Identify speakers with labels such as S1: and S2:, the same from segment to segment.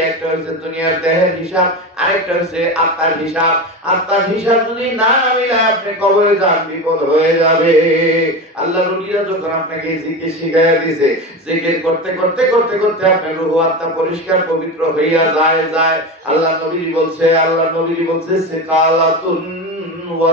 S1: একটা হচ্ছে দুনিয়ার দেহের হিসাব, আরেকটা হচ্ছে আত্মার হিসাব। আত্মার হিসাব যদি না মিলে আপনি কবরে যান? বিপদ হয়ে যাবে। আল্লাহ রুলিরা যখন আপনাকে দিয়েছে, জিকির করতে করতে করতে করতে আপনার রুহ আত্মা পরিষ্কার, পবিত্র হইয়া যায় যায়। আল্লাহ নবী বলছে, আল্লাহ নবী বলছে, সিকালাতুন ওয়া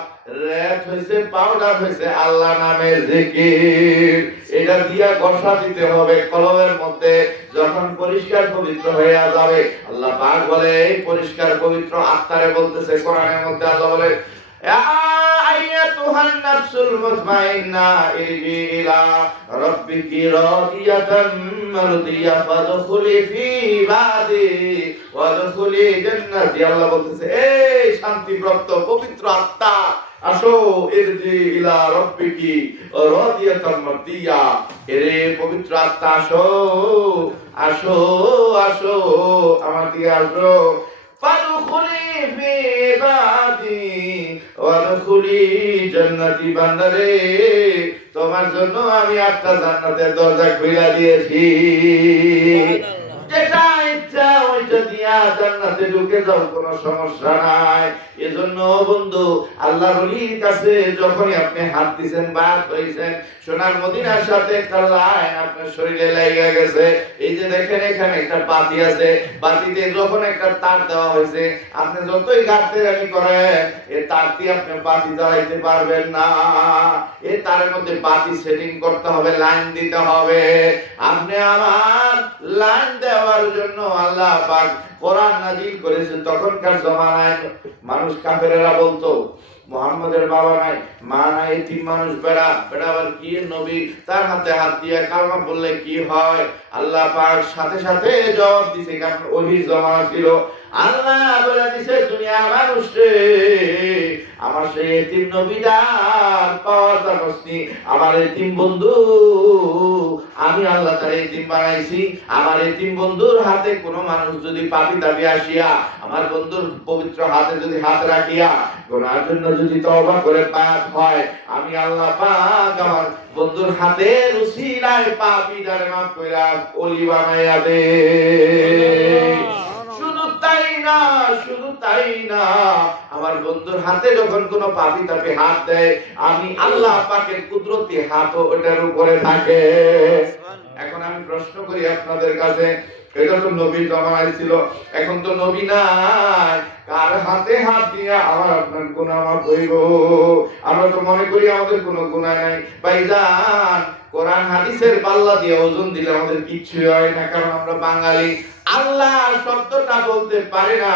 S1: হয়েছে, পাউডার হয়েছে, আল্লাহ জিকির। এটা দিয়া কষা দিতে হবে কলমের মধ্যে, যখন পরিষ্কার পবিত্র যাবে। আল্লাহ পাক বলে, এই পরিষ্কার পবিত্র আত্মারে বলতেছে, কোরআনের মধ্যে আল্লাহ বলে এই শান্তিপ্রাপ্ত পবিত্র আত্মা আসো ইরজি ইলা রব্বিকি রাদিয়াতাম মারদিয়া এরে পবিত্র আত্মা আসো আসো আসো আমার দিকে আসো। ফাদখুলি ফি ইবাদি ওয়াদখুলি জান্নাতি বান্দারে। তোমার জন্য আমি আটটা জান্নাতের দরজা খুলে দিয়েছি। যেটা ইচ্ছা ওইটা দিয়া জান্নাতে ঢুকে যাও, কোনো সমস্যা নাই। এজন্য বন্ধু আল্লাহ রলির কাছে যখনই আপনি হাত দিছেন বাদ হইছেন, সোনার মদিনার সাথে একটা লাইন আপনার শরীরে লেগে গেছে। এই যে দেখেন, এখানে একটা বাতি আছে। বাতিতে যখন একটা তার দেওয়া হয়েছে, আপনি যতই গাড়তে জানি করেন, এ তার দিয়ে আপনি বাতি জ্বালাইতে পারবেন না। এ তারের মধ্যে বাতি সেটিং করতে হবে, লাইন দিতে হবে। আপনি আমার লাইন দেওয়ার জন্য আল্লাহ পাক কোরআন নাজিল করেছে তখনকার জমানায়। মানুষ কাফেরেরা বলতো, মোহাম্মদের বাবা নাই, মা নাই, এতিম মানুষ, বেড়া বেড়া কি নবী? তার হাতে হাত দিয়ে কালমা বললে, কি হয়? আল্লাহ পাক সাথে সাথে জবাব দিছে, কারণ ওহি জমা ছিল। আল্লাহ বলে দিছে আমার এতিম নবীদার পাওয়া জানসনি আমার এতিম বন্ধু। আমি আল্লাহ তার এতিম বানাইছি। আমার এতিম বন্ধুর হাতে মানুষ যদি পাপি দাবি আসিয়া, আমার বন্ধুর পবিত্র হাতে যদি হাত রাখিয়া, গোনার জন্য যদি তওবা করে পাপ হয়, আমি আল্লাহ পাক আমার বন্ধুর হাতে রুসিলায় পাপি ডারে মাফ কইরা বানাইয়া তাই না, শুধু তাই না। আমার বন্ধুর হাতে যখন কোনো পাপি তাপি হাত দেয়, আমি আল্লাহ পাকের কুদরতি হাত ওটার উপরে থাকে। এখন আমি প্রশ্ন করি আপনাদের কাছে, এটা তো এখন তো নবী নাই। কার হাতে হাত দিয়া আমার আপনার গুনাহ মাফ হইব? আমরা তো মনে করি আমাদের কোনো গুনাহ নাই। ভাইজান, কোরআন, হাদিসের পাল্লা দিয়ে ওজন দিলে আমাদের কিচ্ছুই হয় না, কারণ আমরা বাঙালি। আল্লাহ শব্দটা বলতে পারে না।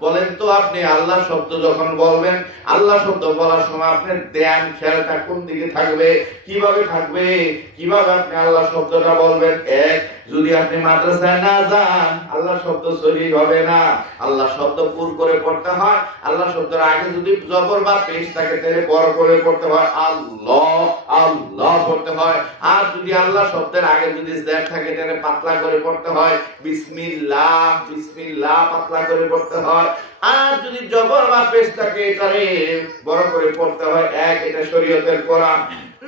S1: বলেন তো আপনি আল্লাহ শব্দ যখন বলবেন আল্লাহ শব্দ বলার সময় আপনার ধ্যান, খেয়ালটা কোন দিকে থাকবে, কীভাবে থাকবে, কীভাবে আপনি আল্লাহ শব্দটা বলবেন? এক, যদি আপনি মাদ্রাসায় না যান আল্লাহ শব্দ সহি হবে না। আল্লাহ শব্দ পুর করে পড়তে হয় আল্লাহ শব্দের আগে যদি জবর বা পেশ থাকে, তাহলে বড় করে পড়তে হয়। আল্লাহ আল্লাহ পড়তে হয়। আর যদি আল্লাহ শব্দের আগে যদি জেড থাকে, তাহলে পাতলা করে পড়তে হয়। বিসমিল্লাহ বিসমিল্লাহ পাতলা করে পড়তে হয়। আর যদি জবর বা পেশ থাকে, এটারে বড় করে পড়তে হয়। এক, এটা শরীয়তের কোরআন।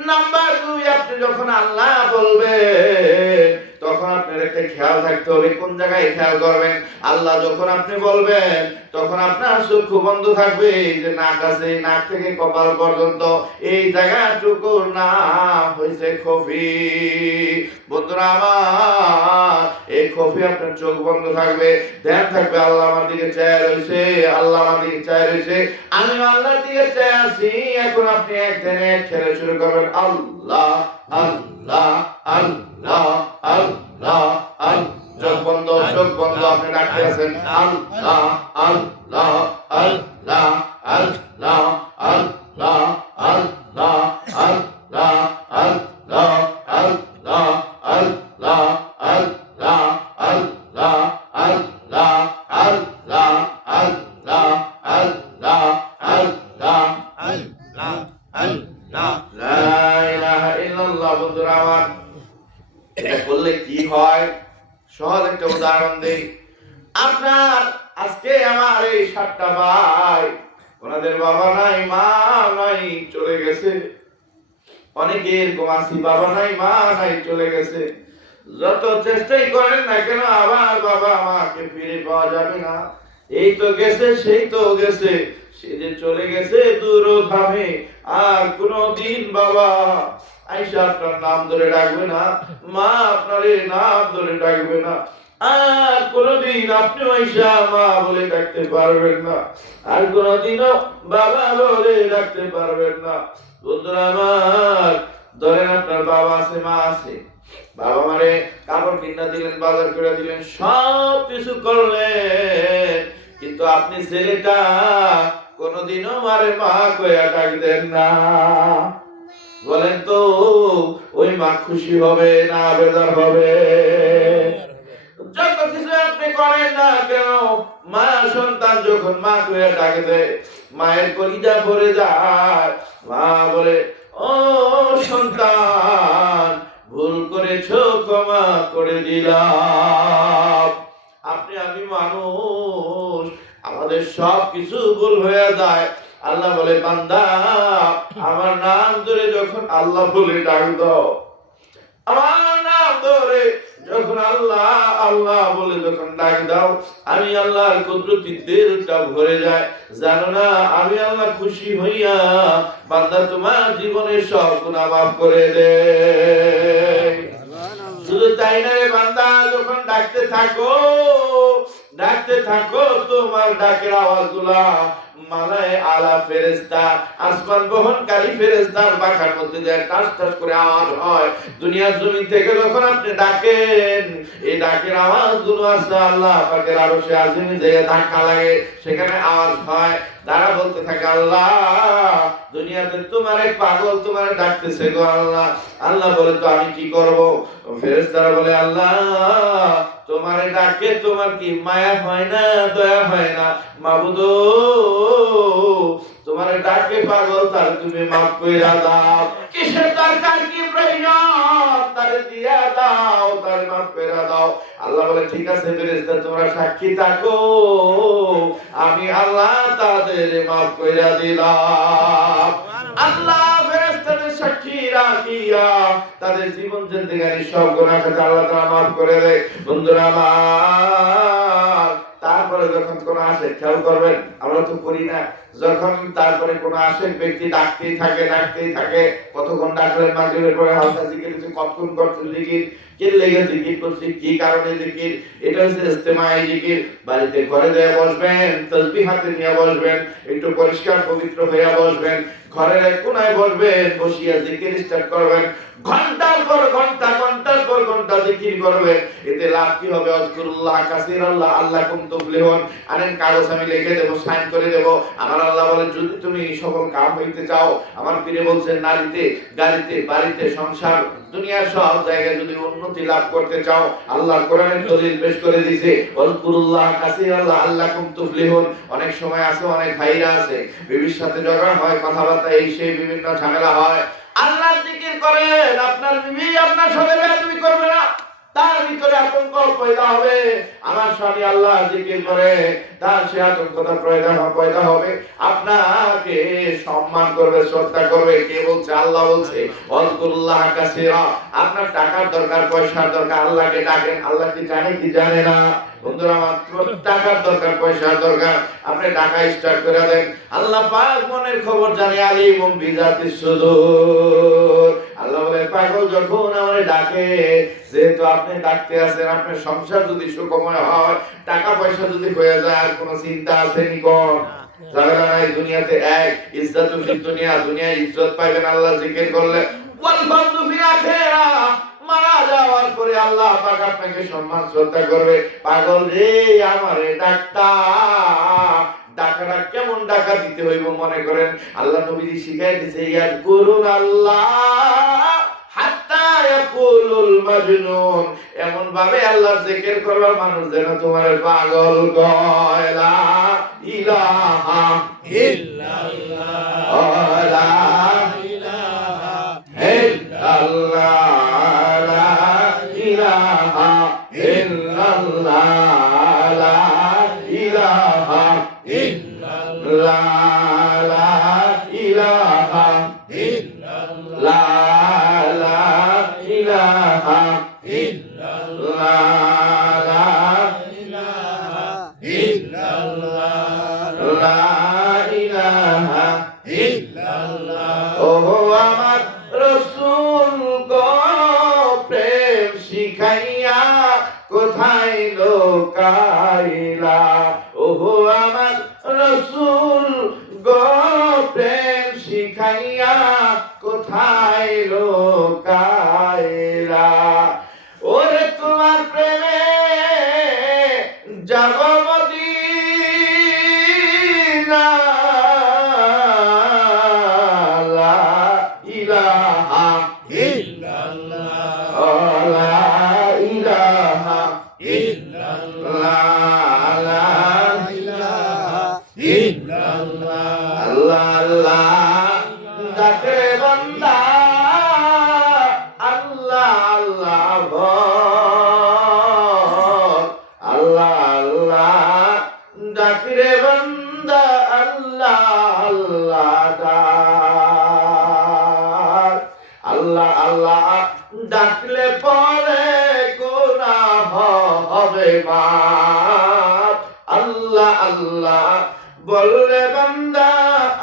S1: নাম্বার দুই, আপনি যখন আল্লাহ বলবেন তখন আপনার একটা খেয়াল থাকতে হবে কোন জায়গায় খেয়াল করবেন। আল্লাহ যখন আপনি বলবেন, তখন আপনার চক্ষু বন্ধ থাকবে। যে নাক আছে নাক থেকে কপাল পর্যন্ত এই জায়গাটুকু নাম হয়েছে খফি। বন্ধুরা আমার, এই খফি আপনার চোখ বন্ধ থাকবে, ধ্যান থাকবে, আল্লাহ আমার দিকে চায় রয়েছে, আল্লাহ আমার দিকে চায় রয়েছে। আমি আল্লাহর দিকে চায় আছি এখন আপনি এক ধ্যানে ছেড়ে শুরু করবেন, আল্লাহ আল্লাহ আল্লাহ আল্লাহ আল্লাহ। চোখ বন্ধ চোখ বন্ধ, আপনি ডাকতে আছেন। আল্লাহ আল্লাহ আল্লাহ আল্লাহ আল্লাহ আল্লাহ আল্লাহ আল্লাহ। আল্লাহ বন্ধুরা আমার। এটা করলে কি হয়? সহজ একটা উদাহরণ দিই। আপনার আজকে আমার এই সাতটা ভাই, ওনাদের বাবা নাই, মা নাই, চলে গেছে। অনেকে এরকম বাবা নাই, মা নাই, চলে গেছে। যত চেষ্টাই করেন না কেন, আবার বাবা মাকে ফিরে পাওয়া যাবে না। এই তো গেছে, সেই তো গেছে। সে যে চলে গেছে দূর ধামে আর কোনো দিন বাবা আইসা আপনার নাম ধরে ডাকবে না, মা আপনার নাম ধরে ডাকবে না। আর কোনদিন আপনি আইসা মা বলে ডাকতে পারবেন না। আর বাবা বলে ডাকতে পারবেন না। বন্ধুরা আমার, ধরেন আপনার বাবা আছে, মা আছে। বাবা মারে কাপড় কিনা দিলেন, বাজার করে দিলেন সব কিছু করলেন। কিন্তু আপনি ছেলেটা কোনদিনও মারে মা কয়া ডাক দেন না। বলেন তো, ওই মা খুশি হবে না বেজার হবে? যত কিছু আপনি করেন না কেন, মা সন্তান যখন মা কয়া ডাকে মায়ের কলিজা ভরে যায়। মা বলে, ও সন্তান, ভুল করেছ, ক্ষমা করে দিলাম। আপনি আমি মানুষ সব কিছু ভুল হয়ে যায়। আল্লাহ বলে, বান্দা, আমার নাম ধরে যখন আল্লাহ বলে ডাক দাও। আমার নাম ধরে যখন আল্লাহ আল্লাহ বলে যখন ডাক দাও, আমি কুদরতি ভরে যায়। জানো না, আমি আল্লাহ খুশি হইয়া বান্দা তোমার জীবনের সব গুনাহ মাফ করে দে। শুধু তাই না রে বান্দা, যখন ডাকতে থাকো ডাকতে থাকো তোমার ডাকের আওয়াজগুলা। ফেরেস্তার আল্লাহ তোমার পাগল তোমার ডাকতেছে গো আল্লাহ। আল্লাহ বলে, তো আমি কি করব? ফেরেশতারা বলে, আল্লাহ, তোমারে ডাকে তোমার কি মায়া হয় না, দয়া হয় না? মাবুদ তোমারে ডাকে পাগল, তার তুমি মাফ কইরা দাও। কিসের দরকার কি প্রয়োজন তারে দিয়া দাও, তারে মাফ কইরা দাও। আল্লাহ বলে, ঠিক আছে ফেরেশতা, তোমরা সাক্ষী থাকো। আমি আল্লাহ তাদের মাফ কইরা দিলাম। আল্লাহ ফেরেশতাদের সাক্ষী রাখিয়া তাদের জীবন জিন্দেগানি সব গুনাহ আল্লাহ তাআলা মাফ করে দেয়। বন্ধুরা আমার তারপরে যখন কোন আসে খেয়াল করবেন আমরা তো করি না যখন তারপরে কোন আসে ব্যক্তি ডাকতেই থাকে ডাকতেই থাকে, কতক্ষণ ডাকলেন মাগরিবের পরে হালকা জিকির হচ্ছে কতক্ষণ জিকির? কে লেগে জিকির করছি? কি কারণে জিকির? এটা হচ্ছে জিকির। বাড়িতে ঘরে বসবেন, তসবিহ হাতে নিয়ে বসবেন, একটু পরিষ্কার পবিত্র হয়ে বসবেন, ঘরের কোনায় বসবেন, বসিয়া জিকির স্টার্ট করবেন, ঘণ্টার পর ঘণ্টা, ঘণ্টার পর ঘণ্টা জিকির করবেন। এতে লাভ কি হবে? আজকুরুল্লাহ কাসির আল্লাহ আল্লাহ কুম তুফলিহুন। আনেন কাগজ আমি লিখে দেব, সাইন করে দেব। আমার আল্লাহ বলে, যদি তুমি সকল কাম হইতে চাও, আমার পীরে বলছেন, নারীতে, গাড়িতে, বাড়িতে সংসার, দুনিয়ার সব জায়গায় যদি উন্নতি লাভ করতে চাও আল্লাহ দলিল পেশ করে অনেক সময় আছে, অনেক ভাইরা আছে, বিবির সাথে ঝগড়া হয়, কথাবার্তা এই সেই বিভিন্ন ঝামেলা হয়। আল্লাহ জিকির করেন, আপনার বিবি আপনার সাথে বেয়াদবি করবে না। তার ভিতরে আতঙ্ক পয়দা হবে। আমার স্বামী আল্লাহ জিকির করে, তার সে আতঙ্কটা পয়দা পয়দা হবে। আপনাকে সম্মান করবে, শ্রদ্ধা করবে। কে বলছে? আল্লাহ বলছে অজকুল্লাহ কাসিরা, আপনার টাকার দরকার, পয়সার দরকার, আল্লাহকে ডাকেন। আল্লাহ কি জানে কি জানে না? বন্ধুরা মাত্র টাকার দরকার পয়সার দরকার। আপনি টাকা স্টার্ট করে দেন। আল্লাহ পাক মনের খবর জানে আলিম বিজাতি সুদূর। আল্লাহ বলে পাগল যখন আমারে ডাকে যেহেতু আপনি ডাকতে আছেন আপনার সংসার যদি সুখময় হয় টাকা পয়সা যদি হয়ে যায় কোনো চিন্তা আছে ঝামেলা নাই দুনিয়াতে এক ইজ্জত দুনিয়া দুনিয়া ইজ্জত পাইবেন আল্লাহ জিকির করলে। ওয়াল ফাজলু ফিল আখিরা। মারা যাওয়ার পরে আল্লাহ পাক আপনাকে সম্মান, শ্রদ্ধা করবে। পাগল রে, আমারে ডাক্তার ডাকাটা কেমন ডাকা দিতে হইব মনে করেন? আল্লাহ নবী শিখাই দিছে করুন আল্লাহ এমন ভাবে আল্লাহর জিকির করবা মানুষ যেন তোমার পাগল কয় লা ইলাহা ইল্লাল্লাহ, ইলাহা হবে আল্লাহ আল্লাহ, বললে বান্দা,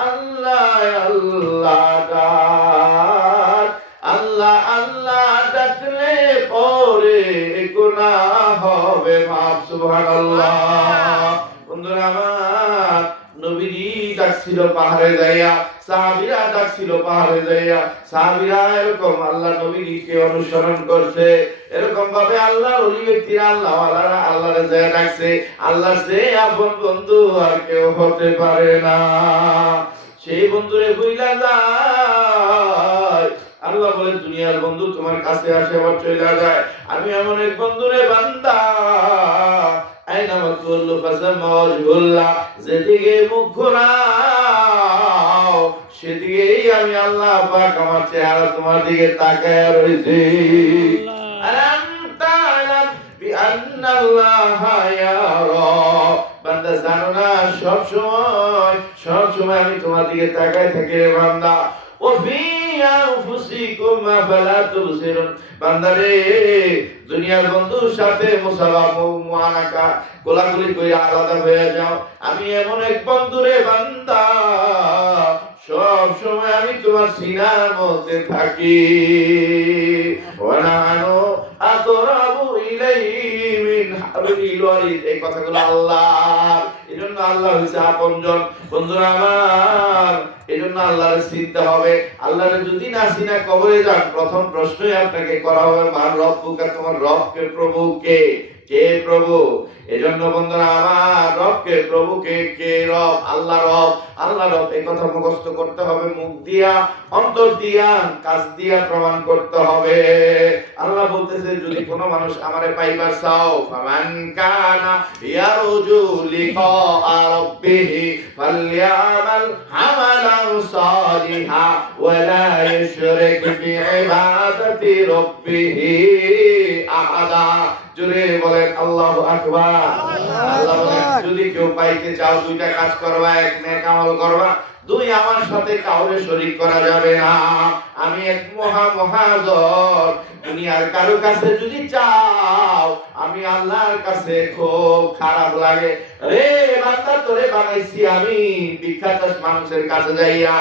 S1: আল্লাহ আল্লাহ ডাক। আল্লাহ আল্লাহ ডাকলে পরে গুনাহ হবে, মাফ, সুবহানাল্লাহ। ডাকছিল পাহাড়ে যাইয়া, সাহাবীরা ডাকছিল পাহাড়ে যাইয়া। সাহাবীরা এরকম আল্লাহ নবীকে অনুসরণ করছে, এরকম ভাবে আল্লাহ ওলি ব্যক্তিরা আল্লাহ আল্লাহ আল্লাহরে যায় ডাকছে আল্লাহ সে আপন বন্ধু আর কেউ হতে পারে না। সেই বন্ধুরে বুইলা যায়। আল্লাহ বলে, দুনিয়ার বন্ধু তোমার কাছে আসে আবার চলে যায়। আমি এমন এক বন্ধুরে বান্দা। আইনামা তুল্লু ফাসামা ওয়াজহুল্লাহ, যেদিকে মুখ ঘোরাও সেদিকেই আমি আল্লাহ পাক আমার চেহারা তোমার দিকে তাকায় রয়েছি। আলাম তাআলাম বিআন্না আল্লাহা ইয়ারা বান্দা জানো না সব সময় সব সময় আমি তোমার দিকে তাকায় থাকি রে বান্দা। ও ফি আনফুসিকুম আফালা তুবসিরুন। বান্দা রে দুনিয়ার বন্ধুর সাথে মুসাফা মুআনাকা গোলাগুলি করে আলাদা হয়ে যাও। আমি এমন এক বন্ধু রে বান্দা। সব সময় আমি তোমার সিনার মধ্যে থাকি। ওয়ানানু আকরাবু ইলাইহি মিন এই কথাগুলো আল্লাহ এজন্য আল্লাহ হইছে আপনজন। বন্ধুরা আমার, এজন্য আল্লাহর হবে। আল্লাহরে যদি না চিনা কবরে যান, প্রথম প্রশ্নই আপনাকে করা হবে, মার রব্বুকা তোমার রব কে রবকে প্রভুকে কে প্রভু? এজন্য বন্ধুরা, আমার রবকে প্রভুকে কে রব? আল্লাহ রব আল্লাহ রব, এই কথা মুখস্থ করতে হবে, মুখ দিয়া, অন্তর দিয়া, কাজ দিয়া প্রমাণ করতে হবে। আল্লাহ বলতেছে, যদি কোনো মানুষ আমারে পাইবার চাও, ফামান কানা ইয়ারজু লিকা রাব্বিহি ফালইআমাল আমালান সালিহা ওয়ালা ইউশরিক বিইবাদাতি রাব্বিহি আহাদা। জোরে বলেন আল্লাহু আকবার। আল্লাহ বলেন যদি কেউ পাইতে চাও দুইটা কাজ করবা এক নেক আমল করবা দুই আমার সাথে কাউরে শরীক করা যাবে না। আমি এক মহা মহাজন দুনিয়ার কারও কাছে যদি চাও, আমি আল্লাহর কাছে খুব খারাপ লাগে। রে বান্দা, তোরে বানাইছি আমি। বিখ্যাত মানুষের কাছে যাইয়া,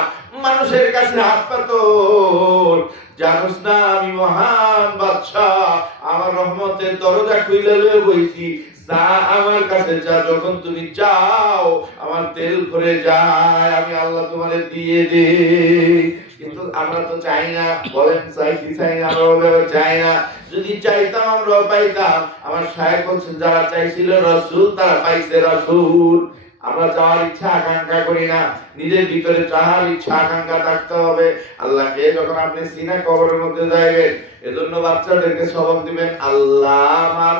S1: মানুষের কাছে হাত পাতর। জানোস না, আমি মহান বাদশাহ। আমার রহমতের দরজা খুইলে লয়ে বইছি। যা আমার কাছে যা, যখন তুমি চাও, আমার তেল ভরে যায়, আমি আল্লাহ দিয়ে দিই। কিন্তু আমরা তো চাই না, বলেন চাই কি চাই না, আমরা চাই না। যদি চাইতাম আমরা পাইতাম। আমার সাহেব যারা চাইছিল রসুল, তারা পাইছে রসুল। আমরা ইচ্ছা, আকাঙ্ক্ষা করি না। নিজের ভিতরে চাওয়ার ইচ্ছা, আকাঙ্ক্ষা থাকতে হবে। আল্লাহকে যখন আপনি সিনা কবরের মধ্যে যাইবেন, এজন্য বাচ্চাদেরকে সবক দিবেন, আল্লাহ আমার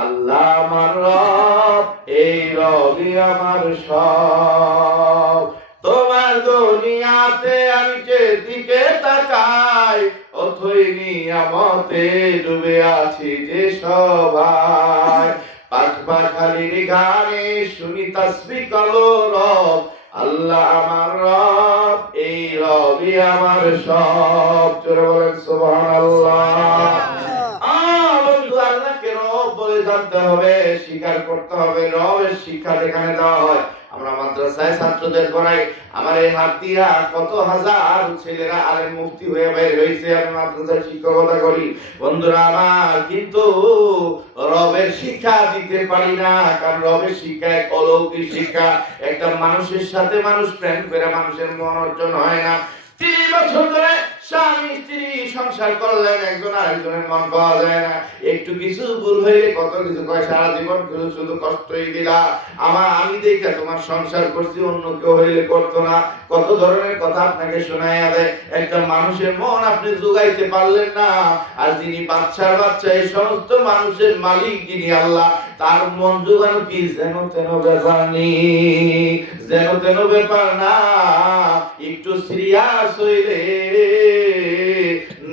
S1: আল্লাহ আমার রব, এই রবি আমার সব। তোমার দুনিয়াতে আমি যেদিকে তাকাই, অথই নিয়ামতে ডুবে আছি যে সবাই। পাখ পাখালির গানে শুনি তাসবি কালো রব, আল্লাহ আমার রব, এই রবি আমার সব। জোরে বলেন, সুবহানাল্লাহ আহ, বন্ধু আল্লাহকে রব বলে জানতে হবে স্বীকার করতে হবে রবের শিক্ষা যেখানে দেওয়া হয়। আমরা মাদ্রাসায় ছাত্রদের পড়াই। আমার এই হাত দিয়া কত হাজার ছেলেরা আলেম মুফতি হয়ে বের হয়েছে, আমি মাদ্রাসায় শিক্ষকতা করি। বন্ধুরা, আমার কিন্তু রবের শিক্ষা দিতে পারি না, কারণ রবের শিক্ষা এক অলৌকিক শিক্ষা। একটা মানুষের সাথে মানুষ প্রেম করে মানুষের মন অর্জন হয় না। তিন বছর ধরে স্বামী স্ত্রী সংসার করলেন, একজন আরেকজনের মন পাওয়া যায় না। একটু কিছু ভুল হইলে কত কিছু কয়, সারা জীবন শুধু শুধু কষ্টই দিলা। আমার আমি দেখে তোমার সংসার করছি, অন্য কেউ হইলে করতো না। কত ধরনের কথা আপনাকে শোনাইয়া দেয়। একটা মানুষের মন আপনি যোগাইতে পারলেন না। আর যিনি বাচ্চার বাচ্চা, এই সমস্ত মানুষের মালিক যিনি আল্লাহ, তার মন যোগানো কি যেন তেন ব্যাপার নেই যেন তেন ব্যাপার না। একটু সিরিয়াস হইলে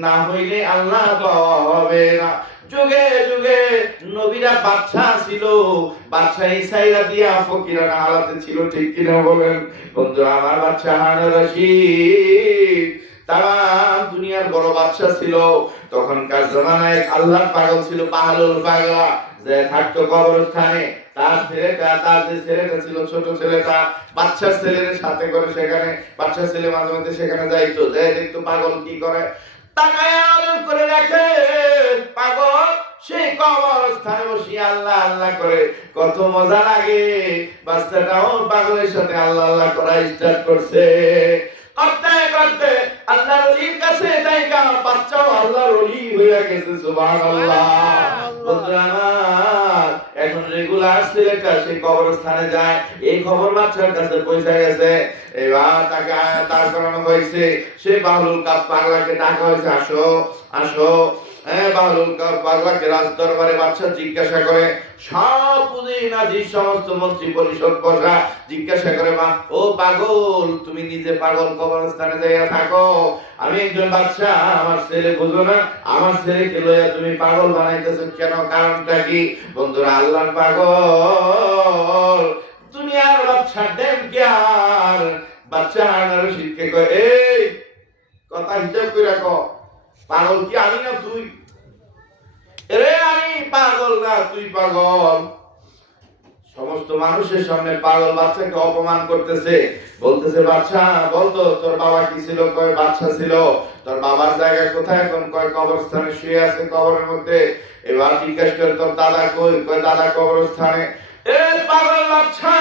S1: না হইলে আল্লাহ পাওয়া হবে না? যুগে যুগে নবীরা বাচ্চা ছিল। বাচ্চা ইসাইরা দিয়া ফকিরা না হালাতে ছিল, ঠিক কিনা বলেন? বন্ধু, আমার বাচ্চা হান তারা দুনিয়ার বড় বাচ্চা ছিল। তখনকার জমানায় আল্লাহর পাগল ছিল পাহাড়ুল পাগলা। যে থাকতো কবরস্থানে, তার ছেলেটা, তার যে ছেলেটা ছিল, ছোট ছেলেটা বাচ্চা ছেলের সাথে করে সেখানে বাচ্চা ছেলে মাঝে মাঝে সেখানে যাইতো। যে দেখতো পাগল কি করে? তাকায় করে দেখে, পাগল, সেই কবরস্থানে বসে আল্লাহ আল্লাহ করে, কত মজা লাগে। বাচ্চাটাও পাগলের সাথে আল্লাহ আল্লাহ করা স্টার্ট করছে। করতে আল্লাহর ওলির কাছে তাই বাচ্চাও আল্লাহর ওলি হয়ে গেছে এখন রেগুলার সিলেক্টর সেই কবরস্থানে যায়, এই খবর মাত্রার কাছে পৌঁছে গেছে। এবার তাকে তার করানো হয়েছে। সে বাহুল কাপ পাগলাকে ডাকা হয়েছে, আসো আসো। হ্যাঁ বাহুল রাজ পাগল, তুমি নিজে পাগল কবরস্থানে যাইয়া থাকো। আমি একজন বাচ্চা আমার ছেলে বুঝো না, আমার ছেলেকে লইয়া তুমি পাগল বানাইতেছো কেন? কারণটা কি? বন্ধুরা, আল্লাহর পাগল। দুনিয়ার বাচ্চা ডেম কেয়ার বাচ্চা আনার শিখকে কয়, এই, কথা হিসাব করে রাখো। পাগল কি আমি না তুই? রে আমি পাগল না তুই পাগল? সমস্ত মানুষের সামনে পাগল বাচ্চাকে অপমান করতেছে। বলতেছে, বাচ্চা, বলতো, তোর বাবা কি ছিল? কয় বাচ্চা ছিল? তোর বাবার জায়গা কোথায় এখন? কয় কবরস্থানে শুয়ে আছে কবরের মধ্যে? এবার জিজ্ঞেস করে, তোর দাদা কই? কয়, দাদা কবরস্থানে। এ পাগল বাচ্চা,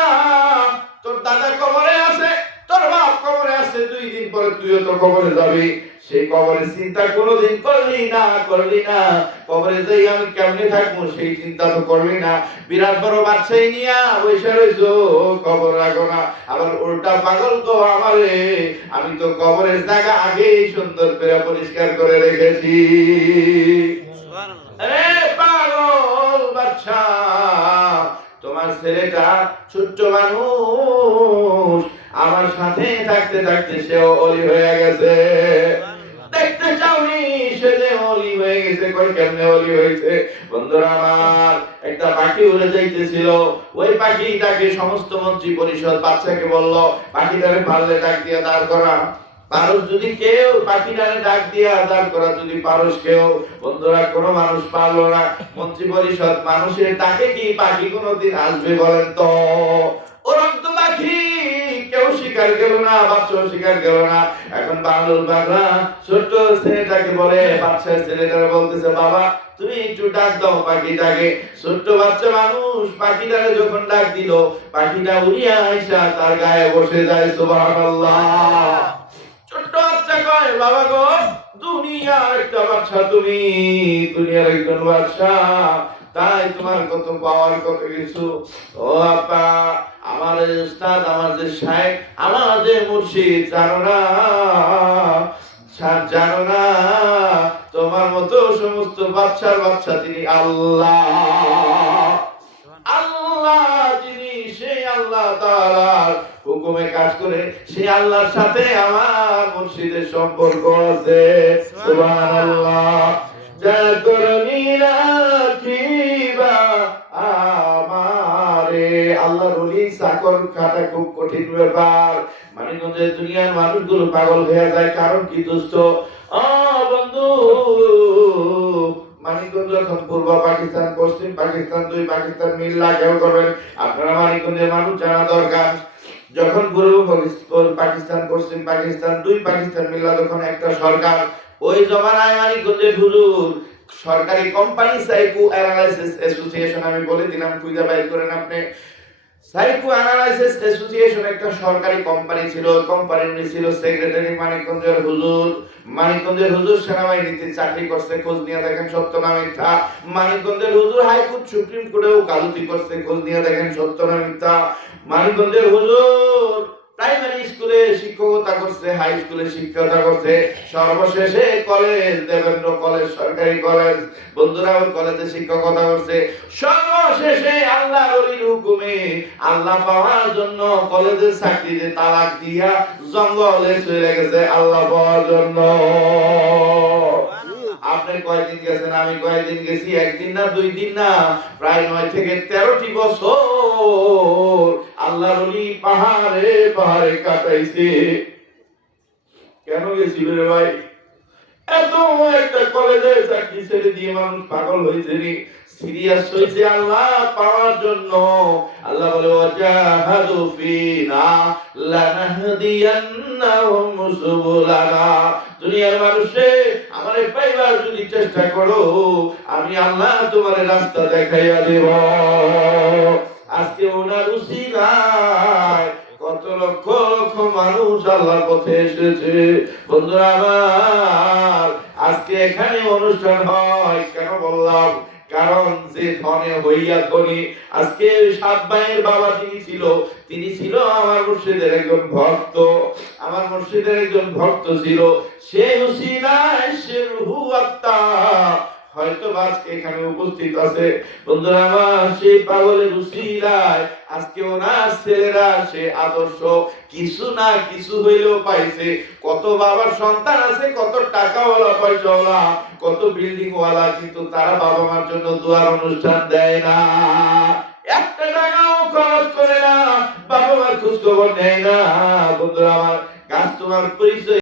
S1: তোর দাদা কবরে আছে। তোর বাপ কবরে আছে দুই দিন পরে তুইও তো কবরে যাবি। সেই কবরের চিন্তা কোনোদিন করলি না করলি না। কবরে যাই আমি কেমনে থাকব সেই চিন্তা তো করলি না। বিরাট বড় বাচ্চাই নিয়া রইছো কবর রাখো না। আবার উল্টা পাগল তো আমারে। আমি তো কবরের জায়গা আগেই সুন্দর করে পরিষ্কার করে রেখেছি। আরে পাগল বাচ্চা তোমার ছেলেটা ছোট্ট মানুষ। আমার সাথে থাকতে থাকতে সেও অলি হয়ে গেছে। দেখতে চাওনি সে যে অলি হয়ে গেছে। কই কেমনে অলি হয়েছে? বন্ধুরা আমার, একটা পাখি উড়ে যাইতেছিল। ওই পাখিটাকে সমস্ত মন্ত্রী পরিষদ বাচ্চাকে বলল, পাখিটারে পারলে ডাক দিয়ে দাঁড় করা। পারস যদি কেউ, পাখিটারে ডাক দিয়ে দাঁড় করা যদি পারস কেউ। বন্ধুরা, কোনো মানুষ পারল না। মন্ত্রী পরিষদ মানুষের ডাকে কি পাখি কোনোদিন আসবে বলেন তো? ওরম তো পাখি শিকার গেল না, বাচ্চাও শিকার গেল না। এখন বাংলুর বাংলা ছোট্ট ছেলেটাকে বলে বাচ্চা ছেলেটারে বলতেছে, বাবা, তুমি একটু ডাক দাও পাখিটাকে। ছোট্ট বাচ্চা মানুষ পাখিটারে যখন ডাক দিল, পাখিটা উড়িয়া আইসা তার গায়ে বসে যায়, সুবহানাল্লাহ। ছোট্ট বাচ্চা কয়, বাবা গো, দুনিয়ার একটা বাচ্চা তুমি, দুনিয়ার একজন বাচ্চা। তাই তোমার কত পাওয়ার কত কিছু? ও আপা, আমার উস্তাদ, আমার যে শায়েখ, আমার যে মুর্শিদ, জানো না? জানো না? তোমার মতো সমস্ত বাচ্চার বাচ্চা তিনি আল্লাহ। আল্লাহ যিনি সেই আল্লাহ তাআলার হুকুমে কাজ করে সেই আল্লাহর সাথে আমার মুর্শিদের সম্পর্ক আছে। সুবহানাল্লাহ। জাগরণী রাখিবা আমারে। আল্লাহর ওলি চাকর খাটা খুব কঠিন ব্যাপার। মানিকগঞ্জের দুনিয়ার মানুষগুলো পাগল হয়ে যায়, কারণ কি দোস্ত ও বন্ধু। মানিকগঞ্জ যখন পূর্ব পাকিস্তান, পশ্চিম পাকিস্তান, দুই পাকিস্তান মিল্লা কেউ করবেন আপনারা মানিকগঞ্জের মানুষ জানা দরকার। যখন পূর্ব পাকিস- পাকিস্তান, পশ্চিম পাকিস্তান, দুই পাকিস্তান মিল্লা যখন একটা সরকার ওই জমানায় মানিকগঞ্জের হুজুর। সরকারি কোম্পানি সাইকো অ্যানালাইসিস অ্যাসোসিয়েশন, আমি বলে দিলাম, খুঁজে বাইর করেন আপনি। সাইকো অ্যানালাইসিস অ্যাসোসিয়েশন একটা সরকারি কোম্পানি ছিল কোম্পানির উনি ছিল সেক্রেটারি মানিকগঞ্জের হুজুর। মানিকগঞ্জের হুজুর সেনাবাহিনীতে চাকরি করছে, খোঁজ নিয়ে দেখেন সত্য না মিথ্যা। মানিকগঞ্জের হুজুর হাইকোর্ট সুপ্রিম কোর্টেও কালতি করছে, খোঁজ নিয়ে দেখেন সত্য না মিথ্যা। মানিকগঞ্জের হুজুর প্রাইমারি স্কুলে শিক্ষকতা করছে হাই স্কুলে শিক্ষকতা করছে। সর্বশেষে কলেজ দেবেন্দ্র কলেজ সরকারি কলেজ বন্ধুরা কলেজে শিক্ষকতা করছে। সর্বশেষে আল্লাহ অলির হুকুমে আল্লাহ পাওয়ার জন্য কলেজের চাকরিতে তালাক দিয়া জঙ্গলে চলে গেছে আল্লাহ পাওয়ার জন্য। আপনি কয়দিন গেছেন আমি কয়েকদিন গেছি? একদিন না, দুই দিন না। প্রায় নয় থেকে তেরোটি বছর আল্লাহ রলি পাহাড়ে পাহাড়ে কাটাইছে। কেন গেছিল রে ভাই? এত একটা কলেজে চাকরি ছেড়ে দিয়ে মানুষ পাগল হয়েছে রে। সিরিয়াস হয়েছে আল্লাহ পাওয়ার জন্য। আল্লাহ বলে, ওয়াজাহাদু ফিনা লানাহদিয়ান্নাহুম সুবুলানা। দুনিয়ার মানুষে, আমারে পাইবার যদি চেষ্টা করো, আমি আল্লাহ তোমার রাস্তা দেখাইয়া দেব। আজকে ওনার উসিলায় কত লক্ষ লক্ষ মানুষ আল্লাহর পথে এসেছে। বন্ধুরা আমার আজকে এখানে অনুষ্ঠান হয় কেন বললাম? কারণ যে ধনে হইয়া ধনী, আজকে সাত ভাইয়ের বাবা তিনি ছিল তিনি ছিল আমার মুর্শিদের একজন ভক্ত। আমার মুর্শিদের একজন ভক্ত ছিল, সে হুসিনায় সে রুহু আত্মা। হয়তো এখানে উপস্থিত আছে। বন্ধুরা, আমার সেই পাগলের আজকে ওনার ছেলেরা সে আদর্শ কিছু না কিছু হইলেও পাইছে। কত বাবার সন্তান আছে, কত টাকাওয়ালা পয়সাওয়ালা, কত বিল্ডিং ওয়ালা কিন্তু তারা বাবা মার জন্য দুয়ার অনুষ্ঠান দেয় না। একটা টাকাও খরচ করে না বাবা মার খোঁজ খবর নেয় না। বন্ধুরা, আমার তোমার পরিচয়